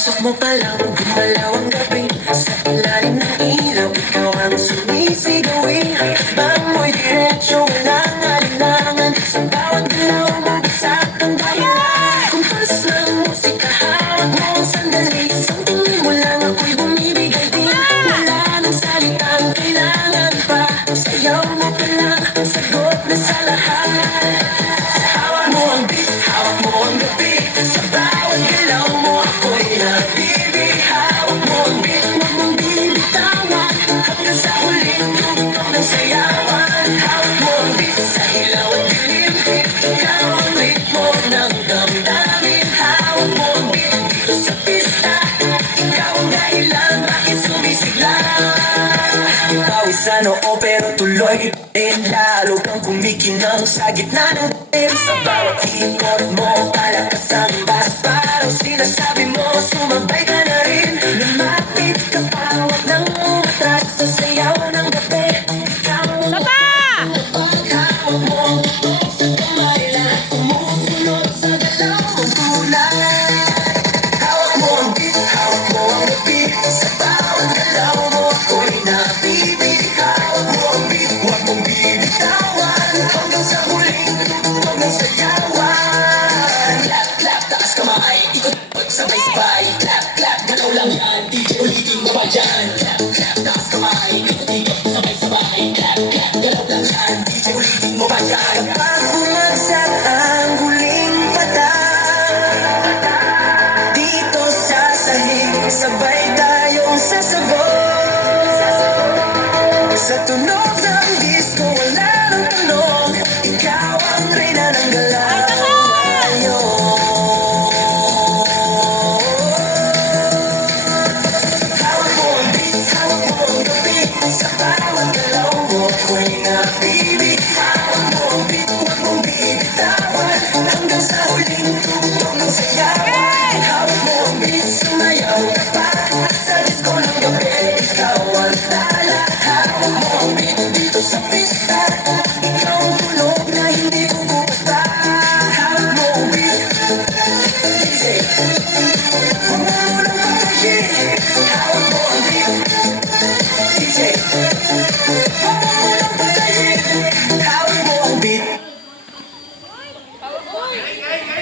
Pagpasok mo pa lang, gumalaw ang gabi. Sa ilalim ng ilaw, ikaw ang sumisigawi. Bang mo'y diretsyo, walang alinlangan. Sa bawat galaw mo, basak ang bayan. Kumpas ng musika, hawak mo ang sandali. Isang tingin mo lang, ako'y bumibigay din. Wala nang salitang kailangan pa. Sayaw mo pa lang, sagot na sa lahat. Hawak mo ang beat, hawak mo ang gabi. Sa bawat galaw mo, ako'y nabibig. Hawak mo ang beat, huwag mong bibitawan. Hanggang sa huling tugtog ng sayawan. Hawak mo ang beat, sa ilaw at dilim. Ikaw ang ritmo ng damdamin. Hawak mo ang beat, dito sa pista. Ikaw ang dahilan, bakit sumisigla. Pawisan oo pero tuloy din. Lalo kang kumikinang sa gitna ng tim. Sa bawat ikot mo, palakas ang bas. Parang sinasabi mo, sumabay ka na rin. Lumapit ka pa, huwag nang umatras. Sa sayaw ng gabi, ikaw ang paghawak mo. Sa kamay lahat sumusunod sa galaw mong tulad. Hawak mo ang beat, hawak mo ang gabi. Sa bawat galaw mo, ako'y nabibig. Hawak mo ang beat, huwag mong bibitawan. Hanggang sa huling tugtog ng sayawan. Clap, clap, taas kamay, ikot, sabay-sabay. Clap, clap, galaw lang yan, DJ ulitin mo ba dyan? Clap, clap, taas kamay, ikot, sabay-sabay. Clap, clap, galaw lang yan, DJ ulitin mo ba dyan? Kapag bumagsak ang huling patak, dito sa sahig, sabay tayong sasabog. Sa tunog ng disco, wala nang tanong. Ikaw ang reyna ng galaw. Hawak mo ang beat, hawak mo ang gabi. Sa bawat galaw mo, ako'y nabibig. Hawak mo ang beat, huwag mong bibitawan. Hanggang sa huling tugtog ng sayawan.